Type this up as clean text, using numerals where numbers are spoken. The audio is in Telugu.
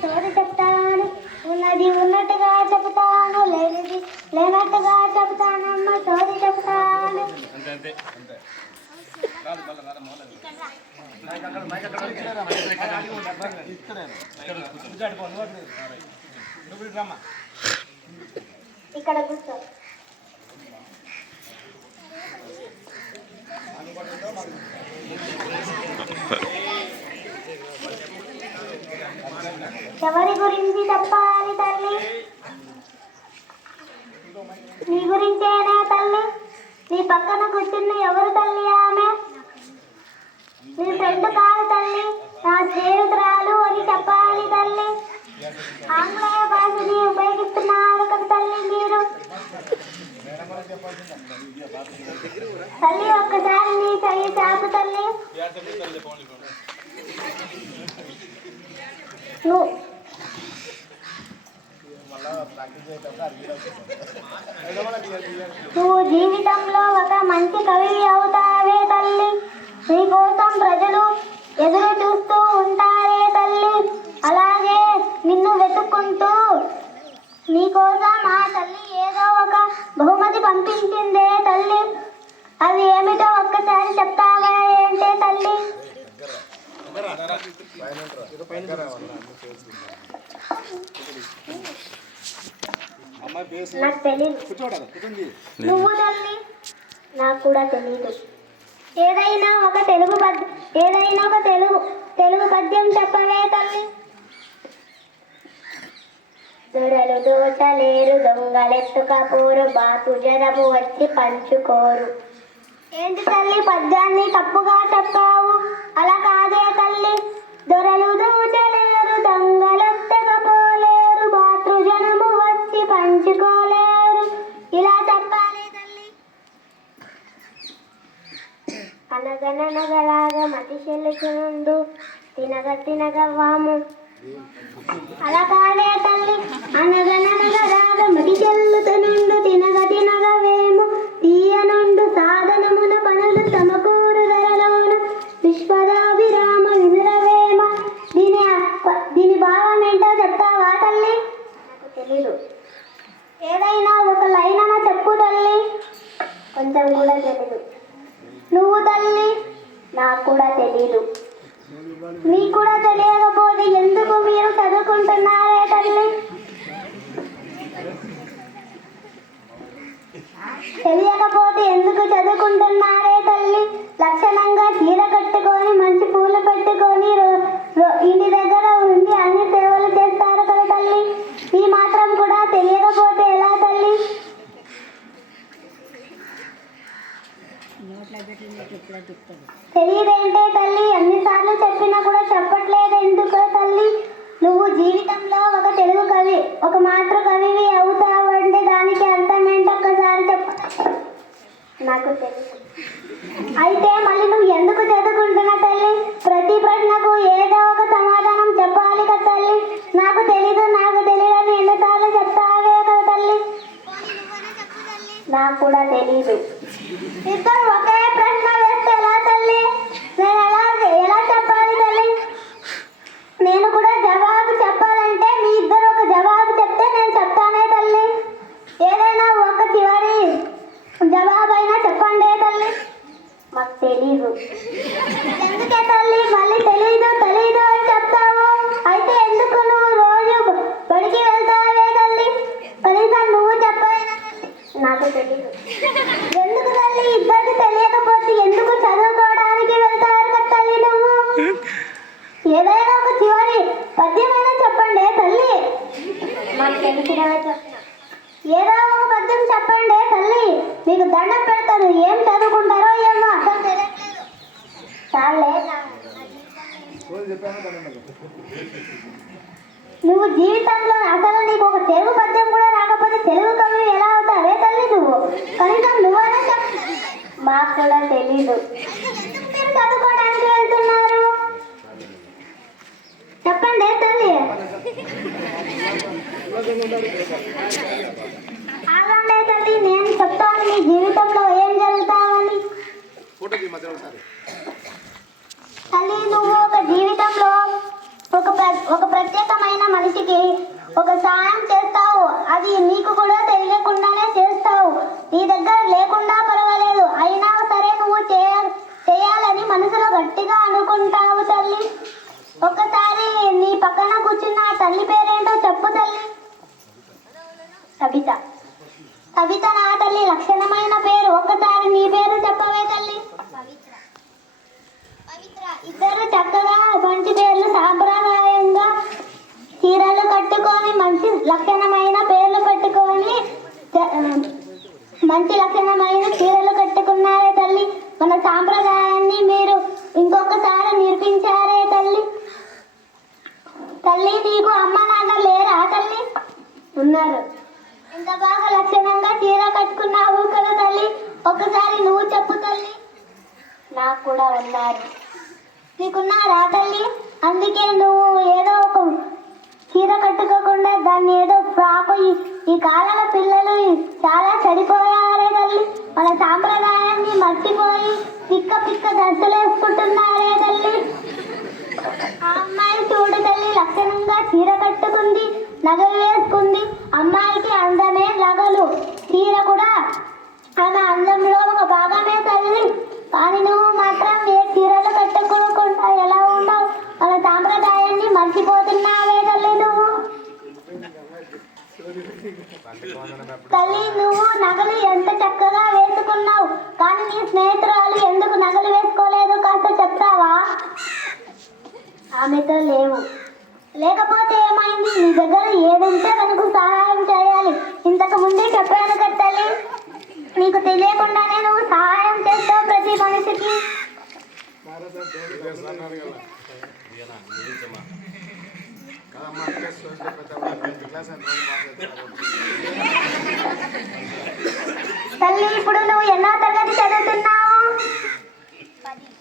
సోది చెప్తాను, ఉన్నది ఉన్నట్టుగా చెప్తాను, లేనిది లేనట్టుగా చెప్తానమ్మ సోది చెప్తాను. ఇక్కడ కూర్చో. ఎవరి గురించి చెప్పాలి తల్లి? నీ గురించేనా తల్లి? నీ పక్కన కూర్చున్న ఎవరు తల్లి? ఆమె నీ ఫ్రెండ్ కాదు తల్లి, నా స్నేహితురాలు అని చెప్పాలి తల్లి. ఆంగ్లేయ భాషని ఉపయోగిస్తున్నారు కదా తల్లి మీరు. తల్లి ఒక్కసారి నీ చెయ్యి చాపు తల్లి. నువ్వు జీవితంలో ఒక మంచి కవి అవుతావే తల్లి. నీకోసం ప్రజలు ఎదురు చూస్తూ ఉంటారే తల్లి. అలాగే నిన్ను వెతుక్కుంటూ నీకోసం ఆ తల్లి ఏదో ఒక బహుమతి పంపించిందే తల్లి. అది ఏమిటో ఒక్కసారి చెప్తావా ఏంటే తల్లి? నాకు తెలీదు. నువ్వు తల్లి? నాకు కూడా తెలీదు. ఏదైనా ఒక తెలుగు పద్యం చెప్పవే తల్లి. దొరలు దోచలేరు, దొంగలెత్తుకపోరు, బాతు జనము వచ్చి పంచుకోరు. ఏంటి తల్లి పద్యాన్ని తప్పుగా చెప్పావు? అలా కాదే తల్లి. దొరలు దోచలేరు, దొంగలెత్తకపోలేరు, బాతు జనము వచ్చి పంచుకోలేరు, ఇలా చెప్పాలి తల్లి. అనగననగలాగా మతి చెల్లుచునుండు, తినగ వాము. అలా కాదే తల్లి. అనగననగలాగా మతి చెల్లుతునుండు, తినగ వేము, తీయనుండు సాధనమున పనులు సమకూరు ధరలోన, విశ్వదాభిరామ వినురవేమ. దీని భావం ఏంటో చెప్తావా తల్లి? నాకు తెలీదు. ఏదైనా ఒక లైన్ చెప్పు తల్లి. కొంచెం కూడా తెలీదు. నువ్వు తల్లి? నాకు కూడా తెలీదు. మీకు కూడా తెలియకపోతే ఎందుకు మీరు చదువుకుంటున్నారే తల్లి? తెలియకపోతే ఎందుకు చదువుకుంటున్నారే తల్లి? లక్షణంగా చీర కట్టుకొని మంచి పూలు పెట్టుకొని ఇంటి దగ్గర ఉండి అన్ని సేవలు చేస్తారు కదా తల్లి. ఈ మాత్రం కూడా తెలియకపోతే ఎలా తల్లి? తెలియదేంటే తల్లి? ఎన్నిసార్లు చెప్పినా కూడా చెప్పట్లేదు ఎందుకు తల్లి? నువ్వు జీవితంలో ఒక తెలుగు కవి, ఒక మాతృ కవివి అవుతావంటే దానికి అర్థం ఏంటో ఒక్కసారి చెప్ప. నాకు తెలుసు. అయితే మళ్ళీ నువ్వు ఎందుకు చదువుకుంటున్నా తల్లి? ప్రతి ప్రశ్నకు ఏదో ఒక సమాధానం చెప్పాలి కదా తల్లి. నాకు తెలీదు అని ఎన్నిసార్లు చెప్తావే కదా తల్లి. నాకు కూడా తెలీదు. ఇద్దరు ఒకే ప్రశ్న వేస్తే ఎలా తల్లి? నేను ఎలా చెప్పాలి తల్లి? నేను కూడా జవాబు చెప్పాలంటే మీ ఇద్దరు ఒక జవాబు చెప్తే నేను చెప్తానే తల్లి. ఏదైనా ఒక చివరి జవాబు అయినా చెప్పండి తల్లి. మాకు తెలీదు. ఎందుకే తల్లి మళ్ళీ తెలీదు అని చెప్తావు? అయితే ఎందుకు నువ్వు రోజు బడికి వెళ్తావే తల్లి? కనీసం నువ్వు చెప్పైనా తల్లి. నాకు తెలీదు. ఎందుకు తల్లి? ఇద్దరికి తెలియకపోతే ఎందుకు చదువుకోవడానికి వెళ్తారు కదా తల్లి నువ్వు? ఏదైనా ఒక చివరి పద్యమైనా చెప్పండి తల్లి. మాకు తెలిసినవే చెప్తా. ఏదో ఒక పద్యం చెప్పండి తల్లి. మీకు దండం పెడతాను. ఏం చదువుకుంటారో ఏమో అర్థం తెలియట్లేదు. చాలే. నువ్వు జీవితంలో అసలు నీకు ఒక తెలుగు పద్యం కూడా రాకపోతే తెలుగు కవి ఎలా అవుతావే తల్లి నువ్వు? కనీసం నువ్వైనా చెప్పు. మాకు కూడా తెలీదు. మీరు చదువుకోవడానికి వెళ్తున్నారు చెప్పండి తల్లి. ఆగండి తల్లి, నేను చెప్తాను నీ జీవితంలో ఏం జరుగుతావని. తల్లి నువ్వు ఒక జీవితంలో ఒక ప్రత్యేకమైన ఒక సాయం చేస్తావు, అది నీకు కూడా తెలియకుండానే చేస్తావు. నీ దగ్గర లేకుండా పర్వాలేదు, అయినా సరే నువ్వు చేయాలని మనసులో గట్టిగా అనుకుంటావు తల్లి. ఒక్కసారి నీ పక్కన కూర్చున్న ఆ తల్లి పేరేంటో చెప్పు తల్లి. కవిత. కవిత నా తల్లి లక్షణమైన పేరు. ఒక్కసారి నీ పేరు చెప్పవే తల్లి. పవిత్ర. ఇద్దరు చక్కగా మంచి పేర్లు, సాంప్రదాయంగా చీరలు కట్టుకొని మంచి లక్షణమైన పేర్లు పెట్టుకొని మంచి లక్షణమైన చీరలు కట్టుకున్నారే తల్లి. మన సాంప్రదాయాన్ని మీరు ఇంకొకసారి నేర్పించారే తల్లి. తల్లి నీకు అమ్మ నాన్న లేరా తల్లి? ఉన్నారు. ఎంత బాగా లక్షణంగా చీర కట్టుకున్నావు కదా తల్లి. ఒకసారి నువ్వు చెప్పు తల్లి. నాకు కూడా ఉన్నారు. నీకున్నారా తల్లి? అందుకే నువ్వు ఏదో ఒక చీర కట్టుకోకుండా దాన్ని ఏదో ఫ్రాకు. ఈ కాలంలో పిల్లలు చాలా చెడిపోయారే తల్లి. మన సాంప్రదాయాన్ని మర్చిపోయి పిక్క పిక్క డ్రెస్సులు వేసుకుంటున్నారే తల్లి. ఆ అమ్మాయి చూడు తల్లి, లక్షణంగా చీర కట్టుకుంది, నగలు వేసుకుంది. అమ్మాయికి అందమే నగలు, చీర కూడా ఆమె అందంలో ఒక భాగమే తల్లి. కానీ నువ్వు మాత్రం ఏ చీరలు కట్టుకోకుండా ఎలా ఉన్నావు? మన సాంప్రదాయాన్ని మర్చిపోతున్నావే తల్లి నువ్వు. తల్లి నువ్వు నగలు ఎంత చక్కగా వేసుకున్నావు, కానీ నీ స్నేహితురాలు ఎందుకు నగలు వేసుకోలేదు కాస్త చెప్తావా? ఆమెతో లేవు. లేకపోతే ఏమైంది? నీ దగ్గర ఏదంటే తనకు సహాయం చేయాలి. ఇంతకు ముందే చెప్పాను కదా తల్లి, నీకు తెలియకుండానే నువ్వు సహాయం చేస్తావు ప్రతి మనిషికి. తల్లి ఇప్పుడు నువ్వు ఎన్నో